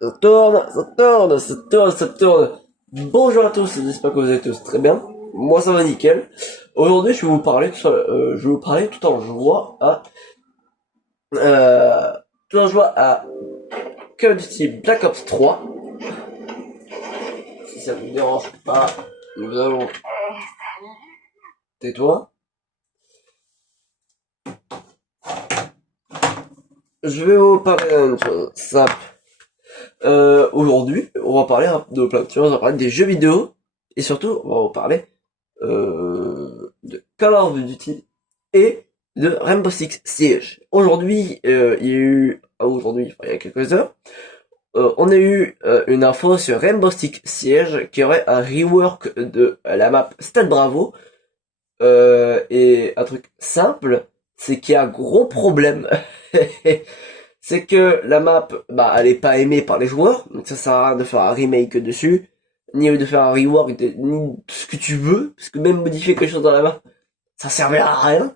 Ça tourne, ça tourne, ça tourne, ça tourne. Bonjour à tous, j'espère que vous allez tous très bien. Moi ça va nickel. Aujourd'hui je vais vous parler euh, tout en jouant à Call of Duty Black Ops 3. Si ça ne vous dérange pas, nous allons... Tais-toi. Je vais vous parler d'une chose simple. Aujourd'hui, on va parler de plein de choses, on va parler des jeux vidéo, et surtout, on va vous parler de Call of Duty et de Rainbow Six Siege. Aujourd'hui, il y a quelques heures, on a eu une info sur Rainbow Six Siege qui aurait un rework de la map Stade Bravo, et un truc simple, c'est qu'il y a un gros problème. C'est que la map, bah, elle est pas aimée par les joueurs, donc ça sert à rien de faire un remake dessus, ni de faire un rework, ni tout ce que tu veux, parce que même modifier quelque chose dans la map, ça servait à rien.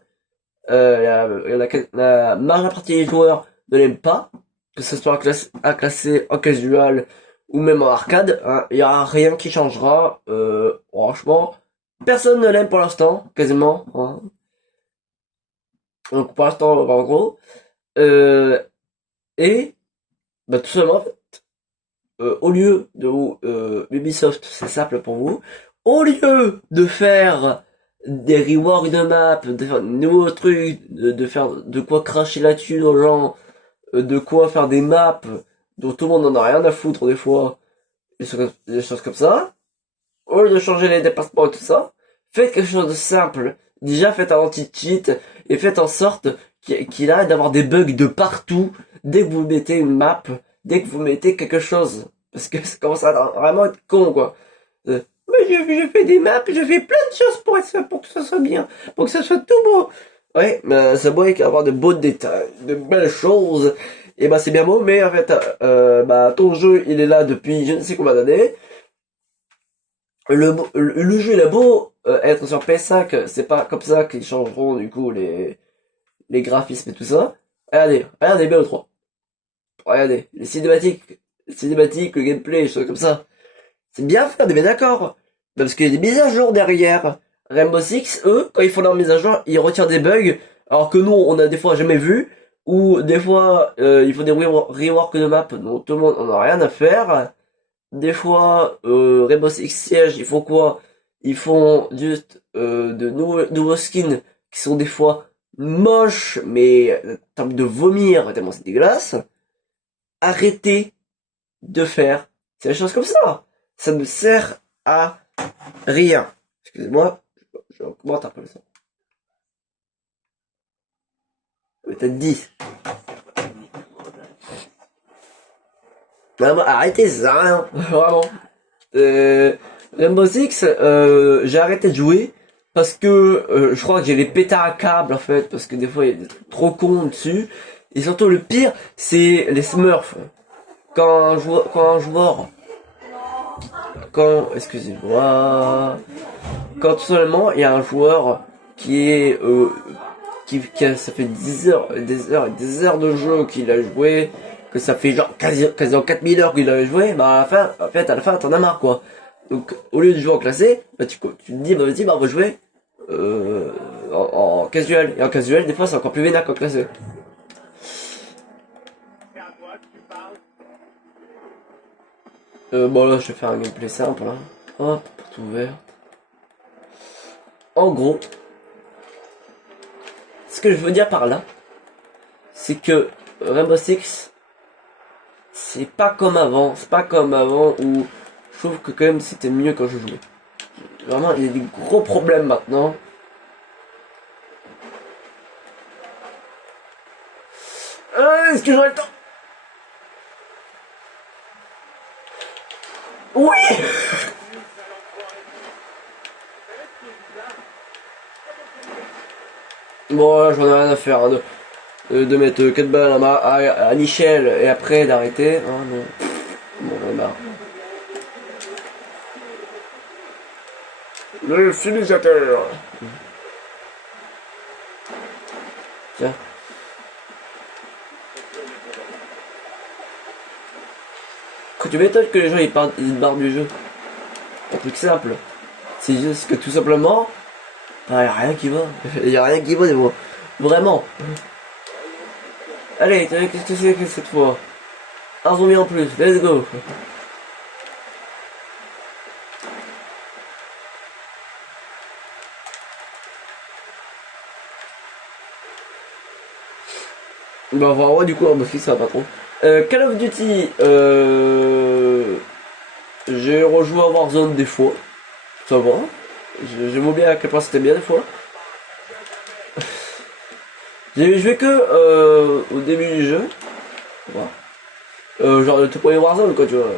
La majeure partie des joueurs ne l'aiment pas, que ce soit à classer en casual ou même en arcade, hein, il y aura rien qui changera, franchement, personne ne l'aime pour l'instant, quasiment, hein. Donc pour l'instant, en gros, euh, et, bah, tout simplement, au lieu de Ubisoft, c'est simple pour vous, au lieu de faire des reworks de map, de faire de nouveaux trucs, de faire de quoi cracher là-dessus aux gens, de quoi faire des maps dont tout le monde en a rien à foutre des fois, des choses comme ça, au lieu de changer les déplacements et tout ça, faites quelque chose de simple. Déjà faites un anti-cheat et faites en sorte qu'il arrête d'avoir des bugs de partout dès que vous mettez une map, dès que vous mettez quelque chose. Parce que ça commence à vraiment être con, quoi. Ouais, je fais des maps, je fais plein de choses pour que ça soit bien, pour que ça soit tout beau. Ouais, mais ça doit avoir de beaux détails, de belles choses. Et bah c'est bien beau, mais en fait, bah ton jeu il est là depuis je ne sais combien d'années. Le jeu il a beau être sur PS5, c'est pas comme ça qu'ils changeront du coup les graphismes et tout ça. Regardez BO3. Regardez, les cinématiques, le gameplay, les choses comme ça. C'est bien fait, on est bien d'accord. Parce qu'il y a des mises à jour derrière. Rainbow Six, eux, quand ils font leurs mises à jour, ils retirent des bugs, alors que nous, on a des fois jamais vu, ou des fois, il faut des rework de map, donc tout le monde en a rien à faire. Des fois, Rainbow Six Siege, ils font quoi? Ils font juste de nouveaux skins qui sont des fois moches, mais en de vomir, tellement c'est dégueulasse. Arrêtez de faire ces choses comme ça. Ça ne sert à rien. Excusez-moi, je augmente un peu le son. Peut-être 10. Vraiment, arrêtez ça, hein. Vraiment. Euh, Rainbow Six, j'ai arrêté de jouer parce que je crois que j'ai les pétards à câble en fait, parce que des fois il y a des trucs trop cons dessus. Et surtout le pire, c'est les Smurfs. Quand un joueur, excusez-moi, quand seulement il y a un joueur qui est ça fait 10 heures, des heures et des heures de jeu qu'il a joué, que ça fait genre quasiment 4000 heures qu'il a joué, bah à la fin, en fait, à la fin, t'en as marre, quoi. Donc, au lieu de jouer en classé, bah tu te dis, bah vas-y, bah on va jouer, en casual. Et en casual, des fois, c'est encore plus vénère qu'en classé. Bon là, je vais faire un gameplay simple, hein. Hop, porte ouverte. En gros, ce que je veux dire par là, c'est que Rainbow Six, c'est pas comme avant où je trouve que quand même c'était mieux quand je jouais. Vraiment, il y a des gros problèmes maintenant. Est-ce que j'aurai le temps? Oui. Bon, j'en ai rien à faire, hein, de mettre 4 balles à l'échelle et après d'arrêter. Oh non. Bon, j'en ai marre. Le utilisateur. Tiens. Que tu m'étonnes que les gens ils barrent du jeu. Un truc simple. C'est juste que tout simplement, bah, y a rien qui va. Y a rien qui va des fois. Vraiment. Allez, qu'est-ce que c'est que cette fois? Un zombie en plus, let's go. Bah on va voir du coup un boss ça va pas trop. Call of Duty, j'ai rejoué à Warzone des fois. Ça va. J'aime bien à quel point c'était bien des fois. J'ai joué que au début du jeu. Voilà. Genre le tout premier Warzone quoi tu vois.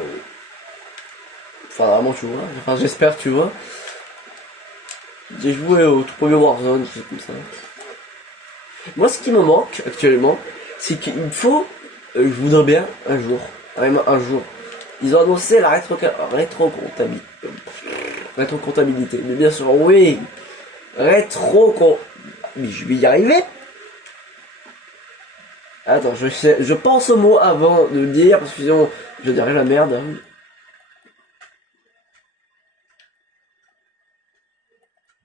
Enfin vraiment tu vois. Enfin j'espère tu vois. J'ai joué au tout premier Warzone, c'est comme ça. Moi ce qui me manque actuellement, c'est qu'il me faut, je voudrais bien un jour, vraiment un jour. Ils ont annoncé la rétrocomptabilité. Mais bien sûr oui. Rétro Mais je vais y arriver. Attends, je pense au mot avant de le dire, parce que sinon je dirais la merde. Hein.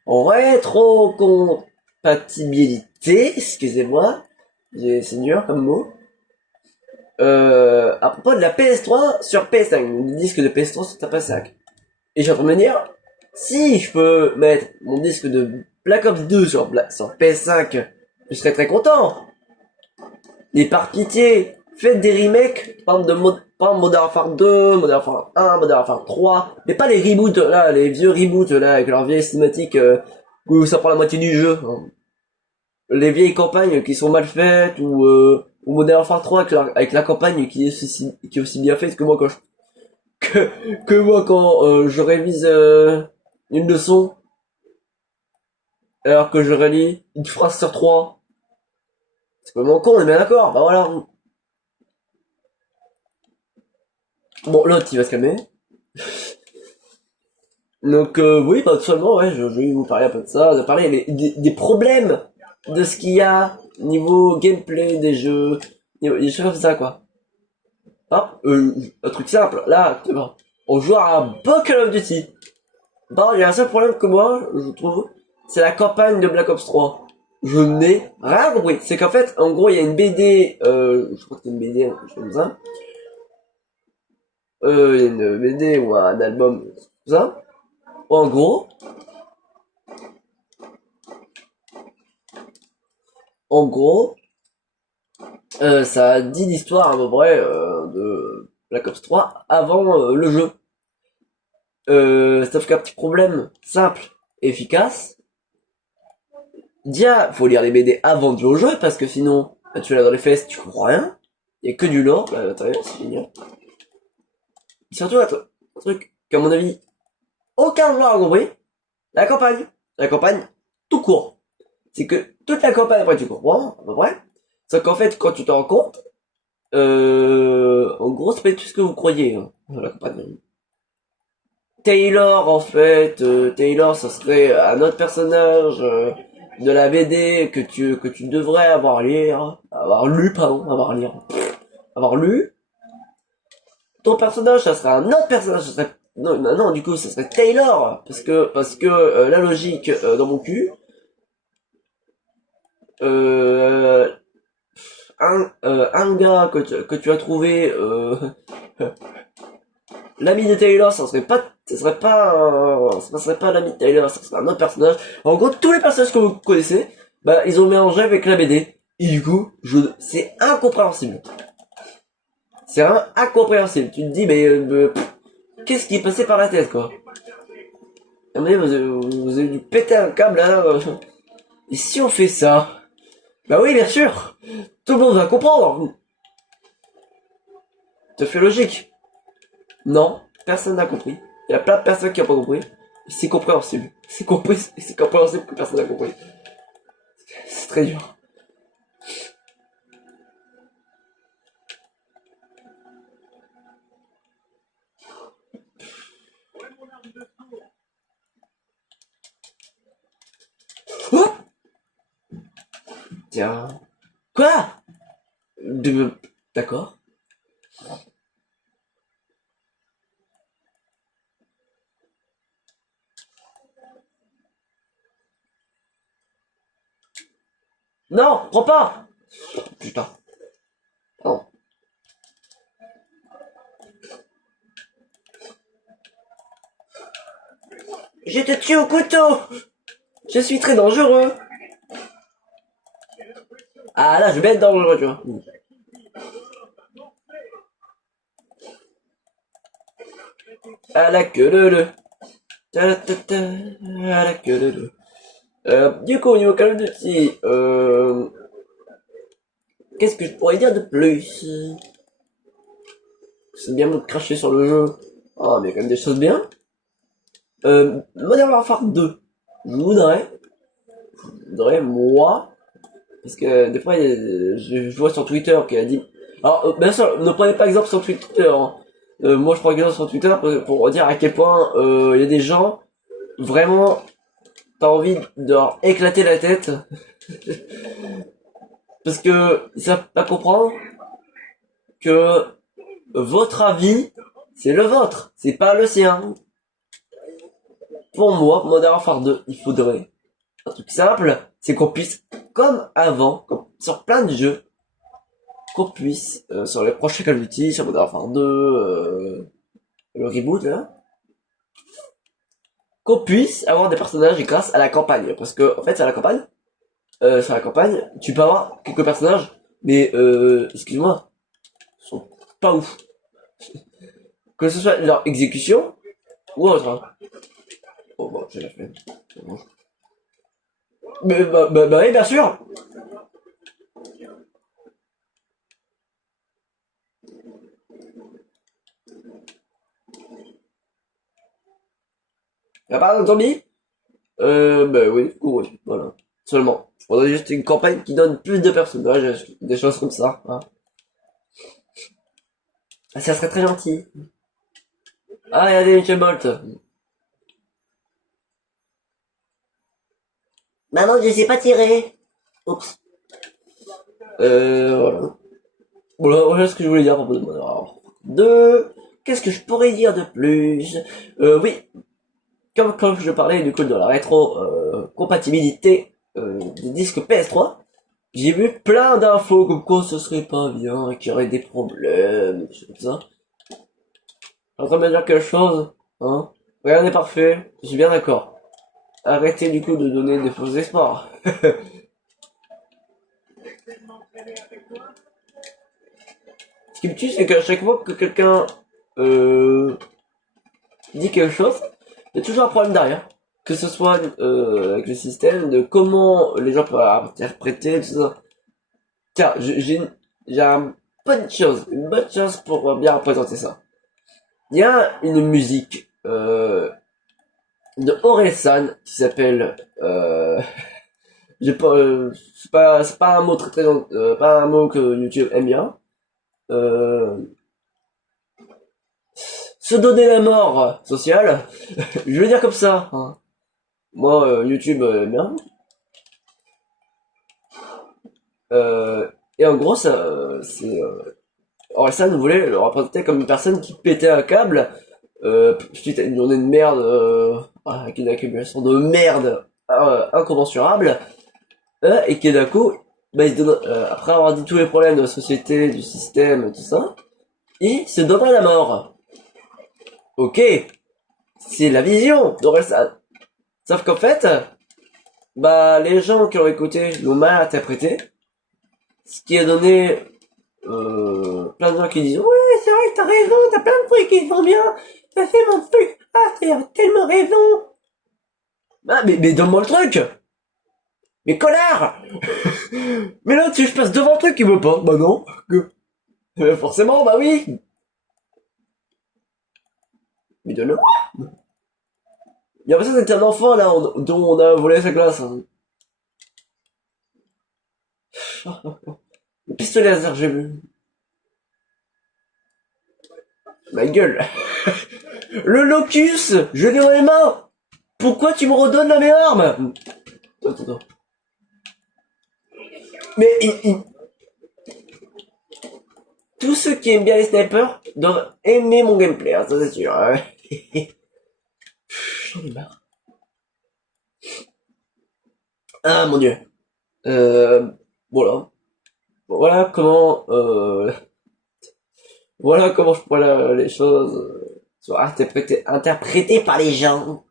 Rétrocompatibilité, excusez-moi, c'est dur comme mot. À propos de la PS3 sur PS5, le disque de PS3 sur ta PS5. Et je suis en train de me dire, si je peux mettre mon disque de Black Ops 2 sur PS5, je serais très content. Et par pitié, faites des remakes, par exemple, par exemple Modern Warfare 2, Modern Warfare 1, Modern Warfare 3, mais pas les reboots là, les vieux reboots là, avec leurs vieilles cinématiques où ça prend la moitié du jeu. Hein. Les vieilles campagnes qui sont mal faites, ou Modern Warfare 3 avec la campagne qui est aussi bien faite que moi quand que moi quand je révise une leçon, alors que je relis une phrase sur trois. C'est vraiment con, on est bien d'accord, bah voilà. Bon, l'autre il va se calmer. Donc oui, pas seulement, ouais, je vais vous parler un peu de ça, de parler des problèmes de ce qu'il y a niveau gameplay des jeux, des choses comme ça quoi. Hein un truc simple, là, actuellement, on joue à un Call of Duty. Bon, il y a un seul problème que moi, je trouve, c'est la campagne de Black Ops 3. Je n'ai rien compris. C'est qu'en fait, en gros, il y a une BD, je crois que c'est une BD, quelque chose comme ça. Il y a une BD ou un album, comme ça. En gros, en gros, ça dit l'histoire à peu près de Black Ops 3 avant le jeu. Sauf qu'un petit problème simple, efficace. Dia, faut lire les BD avant de jouer au jeu parce que sinon, bah, tu l'as dans les fesses, tu comprends rien. Il y a que du lore à l'intérieur, c'est génial. Et surtout, un truc qu'à mon avis, aucun joueur a compris, la campagne. La campagne, tout court. C'est que toute la campagne, après tu comprends, à peu près. Sauf qu'en fait, quand tu te rends compte, en gros, c'est pas tout ce que vous croyez, hein, la campagne. Taylor, en fait, Taylor, ce serait un autre personnage de la BD que tu devrais avoir lu, pardon, avoir lu. Ton personnage, ça serait un autre personnage, ça serait, non, du coup, ça serait Taylor, parce que la logique dans mon cul, euh, un gars que tu as trouvé, l'ami de Taylor, ça serait pas l'ami de Taylor, ça serait un autre personnage. En gros, tous les personnages que vous connaissez, bah, ils ont mélangé avec la BD. Et du coup, c'est incompréhensible. C'est vraiment incompréhensible. Tu te dis, mais, qu'est-ce qui est passé par la tête, quoi? Ah, mais vous avez dû péter un câble, là. Et si on fait ça? Bah oui, bien sûr. Tout le monde va comprendre. Ça fait logique. Non, personne n'a compris. Il y a plein de personnes qui n'ont pas compris. C'est compréhensible. C'est compréhensible que personne n'a compris. C'est très dur. Oh tiens. Quoi D'accord. Non, prends pas. Putain. Non. Je te tue au couteau. Je suis très dangereux. Ah là, je vais être dangereux, tu vois. À la queue leu. Ta, à la queue leu. Du coup, au niveau Call of Duty, qu'est-ce que je pourrais dire de plus? C'est bien de cracher sur le jeu. Ah, mais il y a quand même des choses bien. Modern Warfare 2. Je voudrais, moi, parce que des fois, je vois sur Twitter qu'il a dit... Alors, bien sûr, ne prenez pas exemple sur Twitter. Hein. Moi, je prends exemple sur Twitter pour dire à quel point il y a des gens, vraiment, t'as envie de leur éclater la tête. Parce que ils savent pas comprendre que votre avis, c'est le vôtre, c'est pas le sien. Pour moi, Modern Warfare 2, il faudrait un truc simple, c'est qu'on puisse, comme avant, comme sur plein de jeux, qu'on puisse, sur les prochains Call of Duty, sur Modern Warfare 2, le reboot là, qu'on puisse avoir des personnages grâce à la campagne. Parce que, en fait, c'est à la campagne, sur la campagne, tu peux avoir quelques personnages, mais, excuse-moi, ils sont pas ouf. Que ce soit leur exécution, ou autre. Hein. Oh, bon, j'ai la flemme. Bon. Mais, bah oui, bien sûr. Y'a pas de zombie? Bah oui, du coup, oui, voilà. Seulement. Faudrait juste une campagne qui donne plus de personnages, des choses comme ça. Hein. Ah, ça serait très gentil. Ah, il y a des Michel Bolt. Maman, je sais pas tirer. Oups. Voilà. Voilà ce que je voulais dire à propos de Modern Warfare 2. Qu'est-ce que je pourrais dire de plus? Oui, comme je parlais du coup de la rétro compatibilité des disques PS3, j'ai vu plein d'infos comme quoi ce serait pas bien, qu'il y aurait des problèmes, des choses comme ça. En train de me dire quelque chose, hein? Rien n'est parfait, je suis bien d'accord. Arrêtez du coup de donner des faux espoirs. Ce qui me tue, c'est qu'à chaque fois que quelqu'un dit quelque chose, il y a toujours un problème derrière. Que ce soit avec le système, de comment les gens peuvent interpréter, tout ça. Tiens, j'ai une bonne chose pour bien représenter ça. Il y a une musique de Orelsan qui s'appelle j'ai pas c'est pas un mot très pas un mot que YouTube aime bien. Euh, Se donner la mort sociale, je veux dire comme ça. Hein. Moi YouTube aime bien. Et en gros ça c'est Orelsan voulait le représenter comme une personne qui pétait un câble suite à une journée de merde avec une accumulation de merde incommensurable. Et qui d'un coup, bah, il se donne, après avoir dit tous les problèmes de la société, du système, tout ça, il se donnerait la mort. Ok, c'est la vision d'Orelsan. Sauf qu'en fait, bah les gens qui ont écouté l'ont mal interprété, ce qui a donné plein de gens qui disent ouais c'est vrai que t'as raison, t'as plein de trucs qui vont bien, t'as fait mon truc, ah t'as tellement raison. Ah mais donne-moi le truc. Mais connard. Mais là si je passe devant le truc il veut pas, bah non. Forcément bah oui. Mais donne-le. Il y a l'impression que c'était un enfant là dont on a volé sa classe. Hein. Le pistolet laser j'ai vu. Ma gueule. Le locus, je l'ai dans les mains. Pourquoi tu me redonnes la même arme? Attends. Mais tous ceux qui aiment bien les snipers doivent aimer mon gameplay, hein, ça c'est sûr. Hein. J'en ai marre. Ah mon dieu. Euh, voilà. Voilà comment, voilà comment je pourrais les choses sont interprétées par les gens.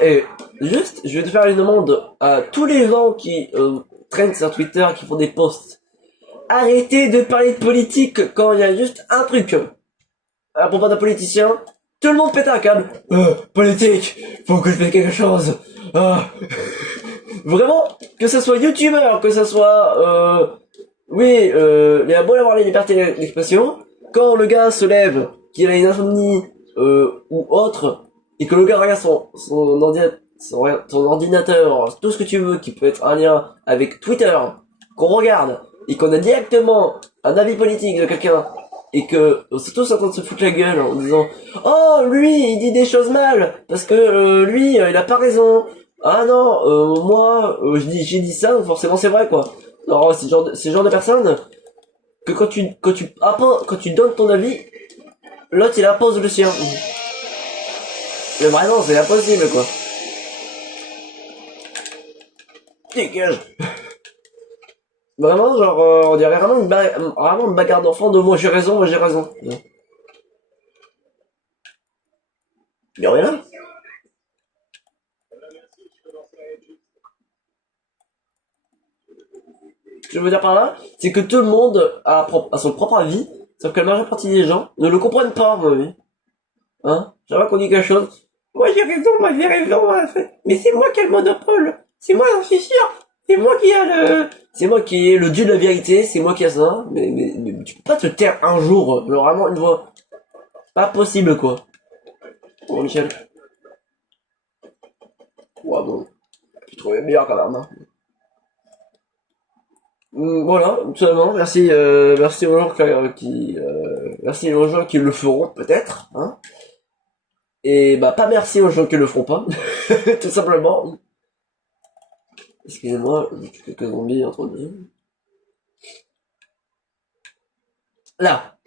Et juste, je vais te faire une demande à tous les gens qui traînent sur Twitter, qui font des posts. Arrêtez de parler de politique quand il y a juste un truc. À propos d'un politicien, tout le monde pète un câble. Politique, faut que je fasse quelque chose. Ah. Vraiment, que ce soit youtubeur, que ce soit... oui, il a beau avoir la liberté d'expression, quand le gars se lève, qu'il a une insomnie ou autre, et que le gars regarde son ordinateur, tout ce que tu veux, qui peut être un lien avec Twitter, qu'on regarde, et qu'on a directement un avis politique de quelqu'un, et que c'est tous en train de se foutre la gueule en disant «Oh, lui, il dit des choses mal, parce que lui, il a pas raison. Ah non, moi, j'ai dit ça, donc forcément c'est vrai, quoi.» Non, c'est le genre de personne que quand tu donnes ton avis, l'autre il impose le sien. Mais vraiment, c'est impossible, quoi. Dégage. Vraiment, genre, on dirait vraiment une bagarre d'enfant de moi j'ai raison. Mais rien. Ce que je veux dire par là, c'est que tout le monde a son propre avis, sauf que la majeure partie des gens ne le comprennent pas, mon avis. Hein? Chaque fois qu'on dit quelque chose, moi j'ai raison, en fait. Mais c'est moi qui ai le monopole. C'est moi, j'en suis sûr. C'est moi qui ai le dieu de la vérité, c'est moi qui ai ça. Mais tu peux pas te taire un jour, genre vraiment une voix. Pas possible, quoi. Bon, Michel. Ouais, bon. Tu trouvais meilleur quand même, hein. Voilà, tout simplement. Merci aux gens merci aux gens qui le feront, peut-être, hein. Et bah, pas merci aux gens qui le feront pas. Tout simplement. Excusez-moi, j'ai tué quelques zombies entre deux. Là,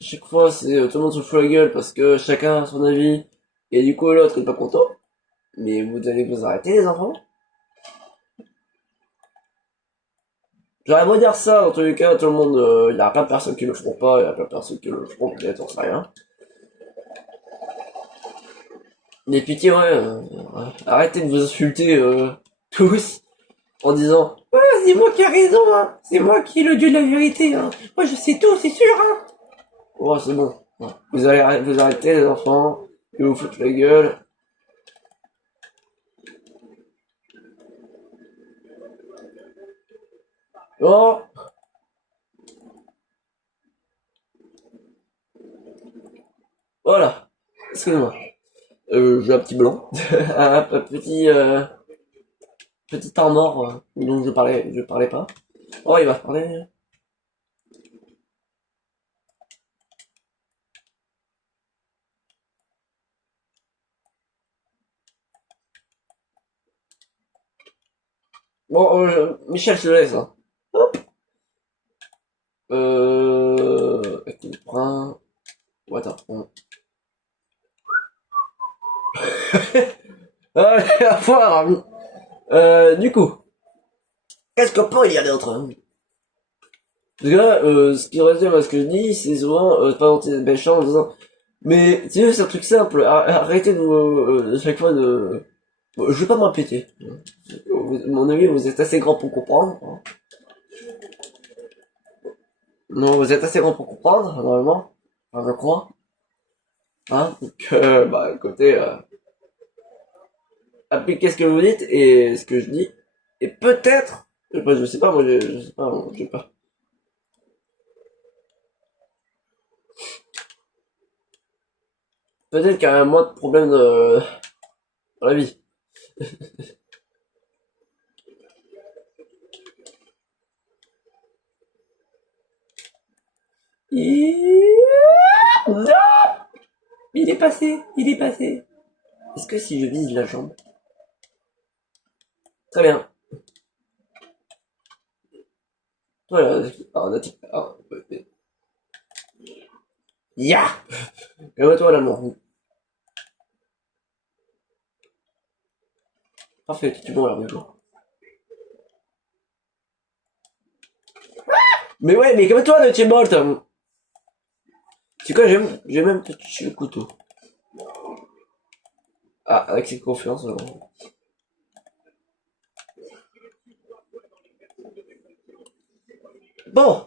chaque fois, c'est tout le monde se fout la gueule parce que chacun a son avis et du coup l'autre est pas content. Mais vous allez vous arrêter, les enfants. J'aurais beau dire ça, dans tous les cas, tout le monde, il y a plein de personnes qui le feront pas, il y a plein de personnes qui le feront peut-être, on sait rien. Mais pitié, ouais, arrêtez de vous insulter tous en disant «Ouais, c'est moi qui ai raison, hein, c'est moi qui ai le dieu de la vérité, hein, moi je sais tout, c'est sûr, hein.» Oh, c'est bon. Ouais. Vous allez vous arrêter, les enfants, et vous foutre la gueule. Oh, voilà. Excusez-moi. J'ai un petit blanc. Un petit temps mort dont je parlais pas. Oh, il va se parler. Bon, Michel se laisse, hein. Hop. Écoute, prends. Ouais, attends. Allez, à voir. Du coup, qu'est-ce qu'on peut dire d'autre, hein? Parce que là, ce qui résume à ce que je dis, c'est souvent pas dans tes méchant en disant mais tu sais, c'est un truc simple, arrêtez de chaque fois de. Je vais pas me répéter. Mon ami, vous êtes assez grand pour comprendre, hein. Non, vous êtes assez grand pour comprendre, normalement. Enfin, je crois. Hein? Donc, bah, écoutez, appliquez ce que vous dites et ce que je dis. Et peut-être, je sais pas, moi, je sais pas, je sais pas. Peut-être qu'il y a moins de problèmes dans la vie. Non! Il est passé. Est-ce que si je vise la jambe? Très bien. Voilà, ya! Calme-toi l'allemand. Parfait, tu es bon là, bonjour. Mais ouais, mais comme toi, tu es morte. C'est quoi, j'ai même touché le couteau. Ah, avec cette confiance. Bon.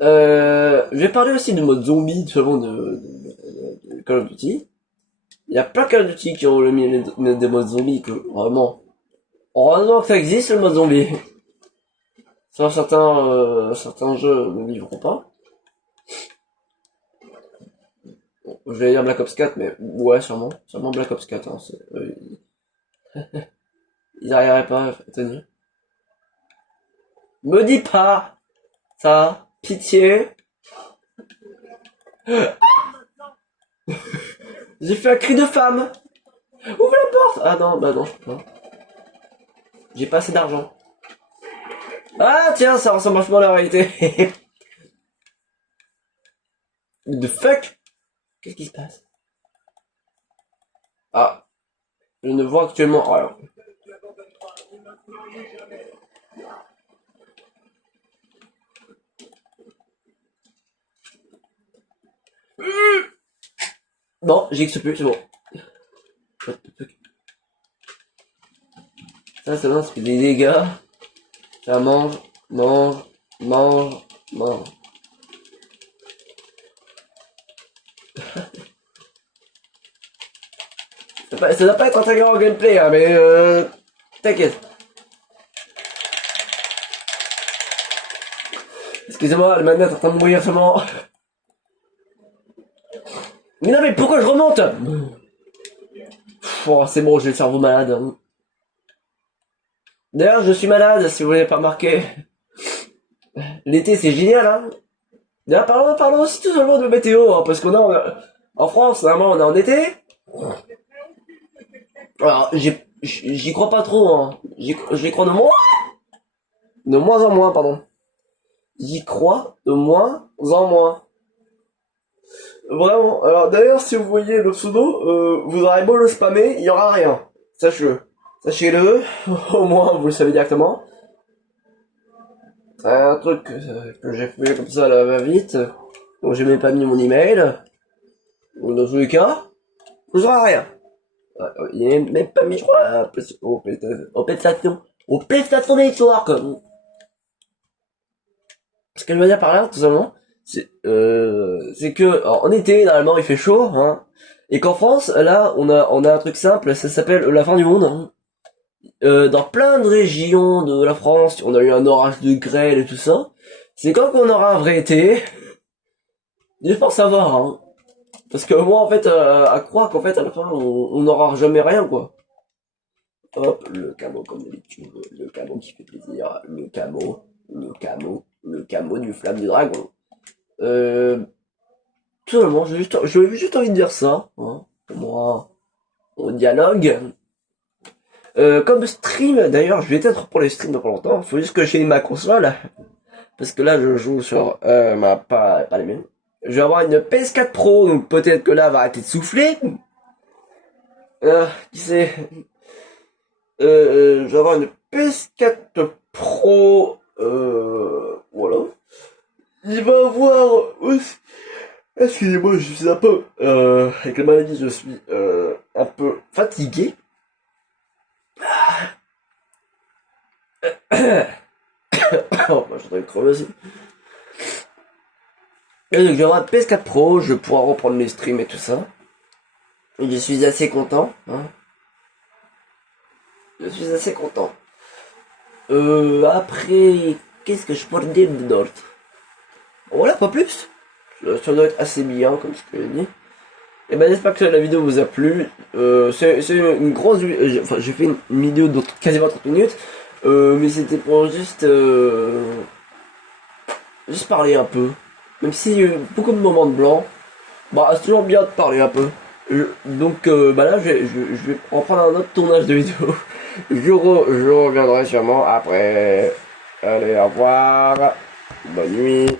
Je vais parler aussi du mode zombie, seulement de Call of Duty. Il y a plein de Call of Duty qui ont des modes zombies que vraiment. Heureusement que ça existe le mode zombie. Sur certains jeux ne livreront pas. Bon, je vais dire Black Ops 4, mais ouais, sûrement. Sûrement Black Ops 4. Hein, ils n'arriveraient pas à tenir. Me dis pas ça, pitié. J'ai fait un cri de femme. Ouvre la porte. Ah non, bah non, je peux pas. J'ai pas assez d'argent. Ah tiens, ça ressemble vachement à la réalité. The fuck? Qu'est-ce qui se passe? Ah, je ne vois actuellement rien. Bon, j'ai plus, c'est bon. Ça fait des dégâts. Ça mange. Ça doit pas être un très grand gameplay, hein, mais t'inquiète. Excusez-moi, le manette est en train de mourir seulement. Mais non, mais pourquoi je remonte? Oh, c'est bon, j'ai le cerveau malade. D'ailleurs, je suis malade, si vous l'avez pas remarqué. L'été, c'est génial, hein. D'ailleurs, parlons aussi tout simplement de météo, hein, parce qu'on est en France, normalement, on est en été. Alors, j'y crois pas trop, hein. J'y crois de moins en moins, pardon. J'y crois de moins en moins. Vraiment. Alors, d'ailleurs, si vous voyez le pseudo, vous aurez beau le spammer, il y aura rien. Sachez-le. Sachez-le. Au moins, vous le savez directement. C'est un truc que j'ai fait comme ça, là, va-vite. Donc, j'ai même pas mis mon email. Ou dans tous les cas, vous aurez rien. Il n'est même pas mis, je crois, au PlayStation Network. Ce que je veux dire par là, tout simplement, c'est que alors, en été, normalement, il fait chaud, hein, et qu'en France, là, on a un truc simple, ça s'appelle la fin du monde. Hein. Dans plein de régions de la France, on a eu un orage de grêle et tout ça. C'est quand qu'on aura un vrai été. Il faut savoir, hein. Parce que moi, en fait, à croire qu'en fait, à la fin, on n'aura jamais rien, quoi. Hop, le camo comme d'habitude, le camo qui fait plaisir, le camo du flamme du dragon. Tout simplement, j'ai juste envie de dire ça, hein, pour moi, au dialogue. Comme stream, d'ailleurs, je vais peut-être pour les streams dans pas longtemps, faut juste que j'ai ma console, parce que là, je joue sur, pas les miennes. Je vais avoir une PS4 Pro, donc peut-être que là, elle va arrêter de souffler. Qui sait? Je vais avoir une PS4 Pro, voilà. Il va avoir aussi... Excusez-moi, je suis un peu... avec la maladie, je suis un peu fatigué. Oh, moi, je voudrais crever aussi. Et donc, je vais avoir une PS4 Pro, je vais pouvoir reprendre mes streams et tout ça. Et je suis assez content. Hein. Je suis assez content. Après, qu'est-ce que je pourrais dire d'autre? Voilà, pas plus. Ça doit être assez bien, comme ce que j'ai dit. Et ben, j'espère que la vidéo vous a plu. C'est une grosse... Enfin, j'ai fait une vidéo de quasiment 30 minutes. Mais c'était pour juste parler un peu. Même s'il y a eu beaucoup de moments de blanc. Bah, c'est toujours bien de parler un peu. Donc, bah là, je vais reprendre un autre tournage de vidéo. Je reviendrai sûrement après. Allez, au revoir. Bonne nuit.